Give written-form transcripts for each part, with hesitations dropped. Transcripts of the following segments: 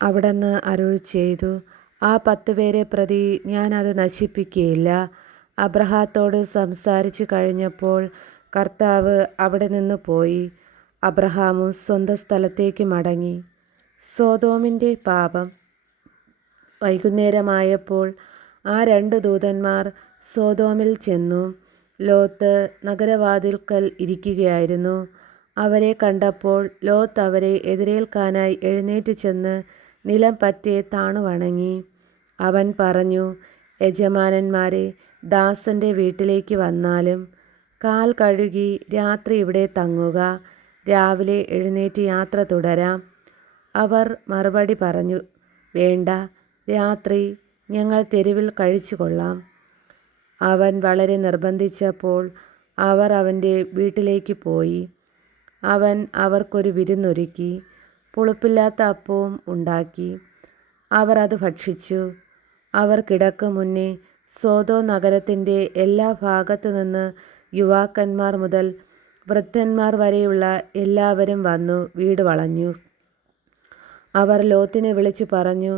അവിടുന്ന് അരുളിച്ചെയ്തു, ആ 10 പേരെ പ്രതി ഞാൻ അത് നശിപ്പിക്കുകയില്ല. അബ്രാഹത്തോട് സംസാരിച്ചു കഴിഞ്ഞപ്പോൾ കർത്താവ് അവിടെ നിന്ന് പോയി. അബ്രാഹാമും സ്വന്തം സ്ഥലത്തേക്ക് മടങ്ങി. സൊദോമിൻ്റെ പാപം. വൈകുന്നേരമായപ്പോൾ ആ 2 ദൂതന്മാർ സൊദോമിൽ ചെന്നു. ലോത്ത് നഗരവാതിൽക്കൽ ഇരിക്കുകയായിരുന്നു. അവരെ കണ്ടപ്പോൾ ലോത്ത് അവരെ എതിരേൽക്കാനായി എഴുന്നേറ്റ് ചെന്ന് നിലം പറ്റെ താണു വണങ്ങി. അവൻ പറഞ്ഞു, യജമാനന്മാരെ, ദാസൻ്റെ വീട്ടിലേക്ക് വന്നാലും കാൽ കഴുകി രാത്രി ഇവിടെ തങ്ങുക, രാവിലെ എഴുന്നേറ്റ് യാത്ര തുടരാം. അവർ മറുപടി പറഞ്ഞു, വേണ്ട, രാത്രി ഞങ്ങൾ തെരുവിൽ കഴിച്ചു കൊള്ളാം. അവൻ വളരെ നിർബന്ധിച്ചപ്പോൾ അവർ അവൻ്റെ വീട്ടിലേക്ക് പോയി. അവൻ അവർക്കൊരു വിരുന്നൊരുക്കി, പുളിപ്പില്ലാത്ത അപ്പവും ഉണ്ടാക്കി. അവർ അത് ഭക്ഷിച്ചു. അവർ കിടക്കും മുന്നേ സൊദോം നഗരത്തിൻ്റെ എല്ലാ ഭാഗത്തു നിന്ന് യുവാക്കന്മാർ മുതൽ വൃദ്ധന്മാർ വരെയുള്ള എല്ലാവരും വന്നു വീട് വളഞ്ഞു. അവർ ലോത്തിനെ വിളിച്ചു പറഞ്ഞു,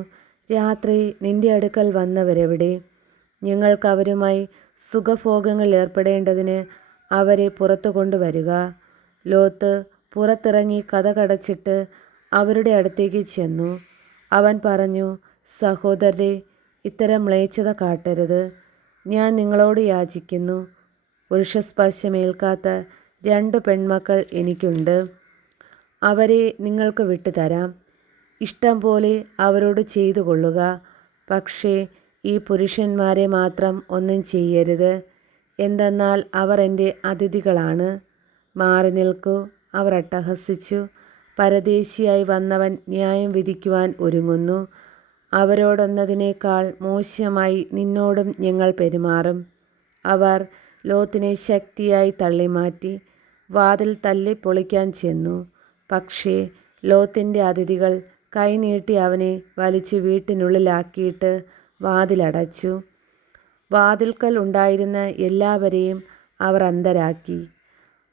രാത്രി നിന്റെ അടുക്കൽ വന്നവരെവിടെ? ഞങ്ങൾക്ക് അവരുമായി സുഖഭോഗങ്ങൾ ഏർപ്പെടേണ്ടതിന് അവരെ പുറത്തു കൊണ്ടുവരിക. ലോത്ത് പുറത്തിറങ്ങി കതകടച്ചിട്ട് അവരുടെ അടുത്തേക്ക് ചെന്നു. അവൻ പറഞ്ഞു, സഹോദരരെ, ഇത്തരം മ്ലേച്ഛത കാട്ടരുത്. ഞാൻ നിങ്ങളോട് യാചിക്കുന്നു. പുരുഷസ്പർശമേൽക്കാത്ത 2 പെൺമക്കൾ എനിക്കുണ്ട്. അവരെ നിങ്ങൾക്ക് വിട്ടുതരാം. ഇഷ്ടം പോലെ അവരോട് ചെയ്തു കൊള്ളുക. പക്ഷേ ഈ പുരുഷന്മാരെ മാത്രം ഒന്നും ചെയ്യരുത്. എന്തെന്നാൽ അവർ എൻ്റെ അതിഥികളാണ്. മാറി നിൽക്കൂ. അവർ അട്ടഹസിച്ചു. പരദേശിയായി വന്നവൻ ന്യായം വിധിക്കുവാൻ ഒരുങ്ങുന്നു. അവരോടൊന്നതിനേക്കാൾ മോശമായി നിന്നോടും ഞങ്ങൾ പെരുമാറും. അവർ ലോത്തിനെ ശക്തിയായി തള്ളിമാറ്റി വാതിൽ തല്ലിപ്പൊളിക്കാൻ ചെന്നു. പക്ഷേ ലോത്തിൻ്റെ അതിഥികൾ കൈനീട്ടി അവനെ വലിച്ചു വീട്ടിനുള്ളിലാക്കിയിട്ട് വാതിലടച്ചു. വാതിൽക്കൽ ഉണ്ടായിരുന്ന എല്ലാവരെയും അവർ അന്ധരാക്കി.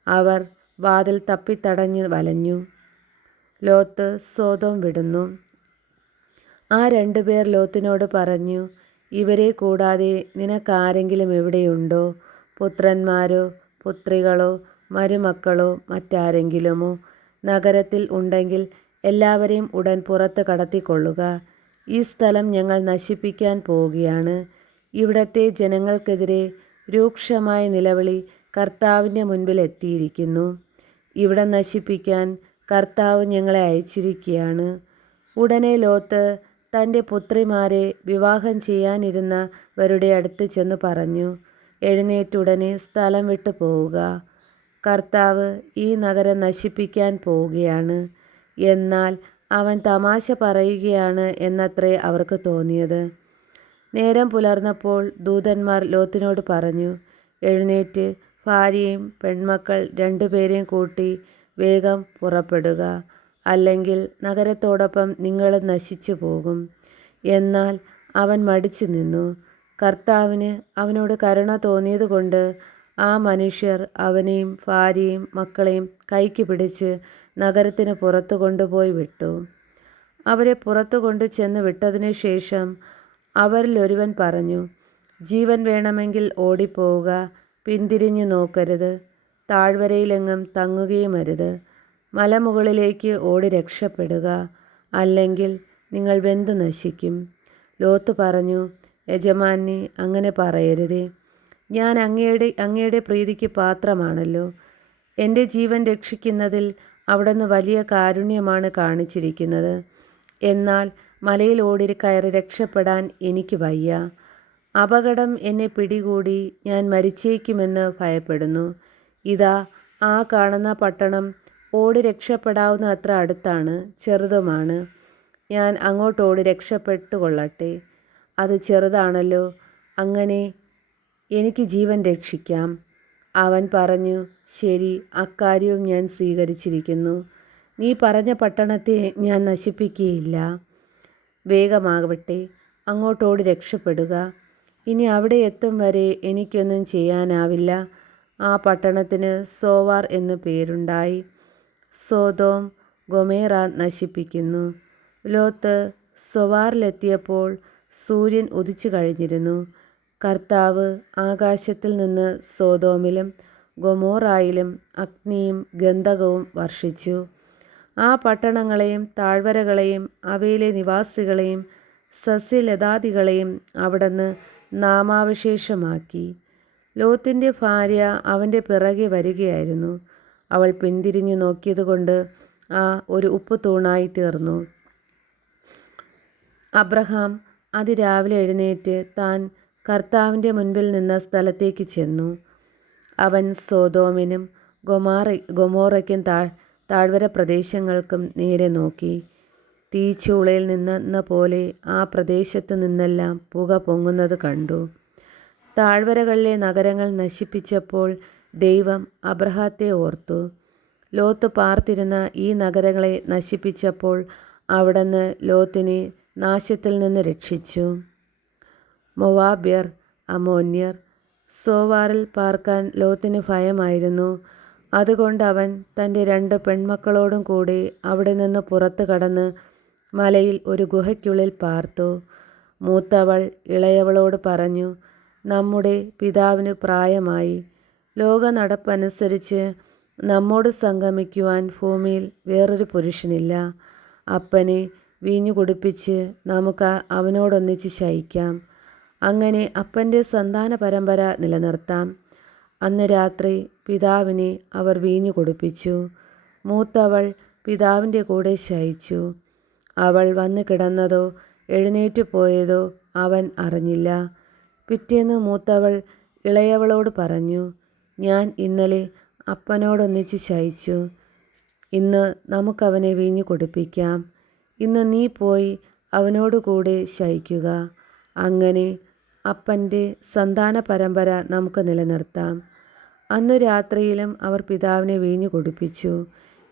അവർ വാതിൽ തപ്പിത്തടഞ്ഞു വലഞ്ഞു. ലോത്ത് സൊദോം വിടുന്നു. ആ 2 പേർ ലോത്തിനോട് പറഞ്ഞു, ഇവരെ കൂടാതെ നിനക്കാരെങ്കിലും ഇവിടെയുണ്ടോ? പുത്രന്മാരോ പുത്രികളോ മരുമക്കളോ മറ്റാരെങ്കിലുമോ? നഗരത്തിൽ ഉണ്ടെങ്കിൽ എല്ലാവരെയും ഉടൻ പുറത്ത് കടത്തിക്കൊള്ളുക. ഈ സ്ഥലം ഞങ്ങൾ നശിപ്പിക്കാൻ പോവുകയാണ്. ഇവിടത്തെ ജനങ്ങൾക്കെതിരെ രൂക്ഷമായ നിലവിളി കർത്താവിൻ്റെ മുൻപിൽ എത്തിയിരിക്കുന്നു. ഇവിടം നശിപ്പിക്കാൻ കർത്താവ് ഞങ്ങളെ അയച്ചിരിക്കുകയാണ്. ഉടനെ ലോത്ത് തൻ്റെ പുത്രിമാരെ വിവാഹം ചെയ്യാനിരുന്നവരുടെ അടുത്ത് ചെന്ന് പറഞ്ഞു, എഴുന്നേറ്റുടനെ സ്ഥലം വിട്ടു പോവുക. കർത്താവ് ഈ നഗരം നശിപ്പിക്കാൻ പോവുകയാണ്. എന്നാൽ അവൻ തമാശ പറയുകയാണ് എന്നത്രേ അവർക്ക് തോന്നിയത്. നേരം പുലർന്നപ്പോൾ ദൂതന്മാർ ലോത്തിനോട് പറഞ്ഞു, എഴുന്നേറ്റ് ഭാര്യയും പെൺമക്കൾ 2 പേരെയും കൂട്ടി വേഗം പുറപ്പെടുക, അല്ലെങ്കിൽ നഗരത്തോടൊപ്പം നിങ്ങൾ നശിച്ചു പോകും. എന്നാൽ അവൻ മടിച്ചു നിന്നു. കർത്താവിന് അവനോട് കരുണ തോന്നിയതുകൊണ്ട് ആ മനുഷ്യർ അവനെയും ഭാര്യയും മക്കളെയും കൈക്ക് പിടിച്ച് നഗരത്തിന് പുറത്തു കൊണ്ടുപോയി വിട്ടു. അവരെ പുറത്തു കൊണ്ടു ചെന്ന് വിട്ടതിനു ശേഷം അവരിലൊരുവൻ പറഞ്ഞു, ജീവൻ വേണമെങ്കിൽ ഓടിപ്പോവുക, പിന്തിരിഞ്ഞു നോക്കരുത്. താഴ്വരയിലെങ്ങും തങ്ങുകയുമരുത്. മലമുകളിലേക്ക് ഓടി രക്ഷപ്പെടുക, അല്ലെങ്കിൽ നിങ്ങൾ വെന്തു നശിക്കും. ലോത്ത് പറഞ്ഞു, യജമാനനെ, അങ്ങനെ പറയരുതേ. ഞാൻ അങ്ങയുടെ പ്രീതിക്ക് പാത്രമാണല്ലോ. എൻ്റെ ജീവൻ രക്ഷിക്കുന്നതിൽ അവിടുന്ന് വലിയ കാരുണ്യമാണ് കാണിച്ചിരിക്കുന്നത്. എന്നാൽ മലയിൽ ഓടി കയറി രക്ഷപ്പെടാൻ എനിക്ക് വയ്യ. അപകടം എന്നെ പിടികൂടി ഞാൻ മരിച്ചേക്കുമെന്ന് ഭയപ്പെടുന്നു. ഇതാ, ആ കാണുന്ന പട്ടണം ഓടി രക്ഷപ്പെടാവുന്ന അത്ര അടുത്താണ്, ചെറുതുമാണ്. ഞാൻ അങ്ങോട്ടോടി രക്ഷപ്പെട്ടുകൊള്ളട്ടെ. അത് ചെറുതാണല്ലോ, അങ്ങനെ എനിക്ക് ജീവൻ രക്ഷിക്കാം. അവൻ പറഞ്ഞു, ശരി, അക്കാര്യവും ഞാൻ സ്വീകരിച്ചിരിക്കുന്നു. നീ പറഞ്ഞ പട്ടണത്തെ ഞാൻ നശിപ്പിക്കുകയില്ല. വേഗമാകട്ടെ, അങ്ങോട്ടോടി രക്ഷപ്പെടുക. ഇനി അവിടെ എത്തും വരെ എനിക്കൊന്നും ചെയ്യാനാവില്ല. ആ പട്ടണത്തിന് സോവാർ എന്നു പേരുണ്ടായി. സൊദോം ഗൊമേറ നശിപ്പിക്കുന്നു. ലോത്ത് സൊവാറിലെത്തിയപ്പോൾ സൂര്യൻ ഉദിച്ചു കഴിഞ്ഞിരുന്നു. കർത്താവ് ആകാശത്തിൽ നിന്ന് സോദോമിലും ഗൊമോറായിലും അഗ്നിയും ഗന്ധകവും വർഷിച്ചു. ആ പട്ടണങ്ങളെയും താഴ്വരകളെയും അവയിലെ നിവാസികളെയും സസ്യലതാദികളെയും അവിടുന്ന് നാമാവശേഷമാക്കി. ലോത്തിൻ്റെ ഭാര്യ അവൻ്റെ പിറകെ വരികയായിരുന്നു. അവൾ പിന്തിരിഞ്ഞു നോക്കിയതുകൊണ്ട് ആ ഒരു ഉപ്പ് തൂണായി തീർന്നു. അബ്രഹാം അതിരാവിലെ എഴുന്നേറ്റ് താൻ കർത്താവിൻ്റെ മുൻപിൽ നിന്ന സ്ഥലത്തേക്ക് ചെന്നു. അവൻ സോദോമിനും ഗൊമോറയ്ക്കും താഴ്വര പ്രദേശങ്ങൾക്കും നേരെ നോക്കി. തീച്ചൂളയിൽ നിന്നെന്ന പോലെ ആ പ്രദേശത്തു നിന്നെല്ലാം പുക പൊങ്ങുന്നത് കണ്ടു. താഴ്വരകളിലെ നഗരങ്ങൾ നശിപ്പിച്ചപ്പോൾ ദൈവം അബ്രഹാത്തെ ഓർത്തു. ലോത്ത് പാർത്തിരുന്ന ഈ നഗരങ്ങളെ നശിപ്പിച്ചപ്പോൾ അവിടുന്ന് ലോത്തിനെ നാശത്തിൽ നിന്ന് രക്ഷിച്ചു. മൊവാബ്യർ, അമ്മോന്യർ, സോവാറിൽ പാർക്കാൻ ലോത്തിന് ഭയമായിരുന്നു. അതുകൊണ്ട് അവൻ തൻ്റെ 2 പെൺമക്കളോടും കൂടി അവിടെ നിന്ന് പുറത്തു കടന്ന് മലയിൽ ഒരു ഗുഹയ്ക്കുള്ളിൽ പാർത്തു. മൂത്തവൾ ഇളയവളോട് പറഞ്ഞു, നമ്മുടെ പിതാവിന് പ്രായമായി. ലോക നടപ്പനുസരിച്ച് നമ്മോട് സംഗമിക്കുവാൻ ഭൂമിയിൽ വേറൊരു പുരുഷനില്ല. അപ്പനെ വീഞ്ഞു കുടിപ്പിച്ച് നമുക്ക് അവനോടൊന്നിച്ച് ശയിക്കാം. അങ്ങനെ അപ്പൻ്റെ സന്താന പരമ്പര നിലനിർത്താം. അന്ന് രാത്രി പിതാവിനെ അവർ വീഞ്ഞു കുടിപ്പിച്ചു. മൂത്തവൾ പിതാവിൻ്റെ കൂടെ ശയിച്ചു. അവൾ വന്നു കിടന്നതോ എഴുന്നേറ്റ് പോയതോ അവൻ അറിഞ്ഞില്ല. പിറ്റേന്ന് മൂത്തവൾ ഇളയവളോട് പറഞ്ഞു, ഞാൻ ഇന്നലെ അപ്പനോടൊന്നിച്ച് ശയിച്ചു. ഇന്ന് നമുക്കവനെ വീഞ്ഞു കുടിപ്പിക്കാം. ഇന്ന് നീ പോയി അവനോടുകൂടെ ശയിക്കുക. അങ്ങനെ അപ്പൻ്റെ സന്താന പരമ്പര നമുക്ക് നിലനിർത്താം. അന്നു രാത്രിയിലും അവർ പിതാവിനെ വീഞ്ഞു കുടിപ്പിച്ചു.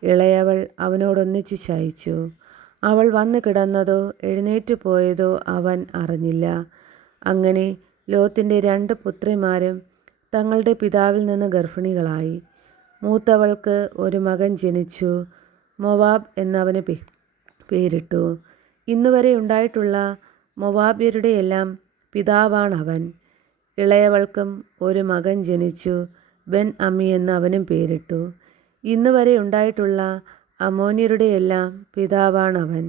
ഇളയവൾ അവനോടൊന്നിച്ച് ശയിച്ചു. അവൾ വന്നു കിടന്നതോ എഴുന്നേറ്റ് പോയതോ അവൻ അറിഞ്ഞില്ല. അങ്ങനെ ലോത്തിൻ്റെ 2 പുത്രിമാരും തങ്ങളുടെ പിതാവിൽ നിന്ന് ഗർഭിണികളായി. മൂത്തവൾക്ക് ഒരു മകൻ ജനിച്ചു. മൊവാബ് എന്നവന് പേരിട്ടു. ഇന്നുവരെ ഉണ്ടായിട്ടുള്ള മൊവാബ്യരുടെ എല്ലാം പിതാവാണവൻ. ഇളയവൾക്കും ഒരു മകൻ ജനിച്ചു. ബെൻ അമ്മി എന്ന് അവനും പേരിട്ടു. ഇന്നുവരെ ഉണ്ടായിട്ടുള്ള അമ്മോന്യരുടെ എല്ലാം പിതാവാണവൻ.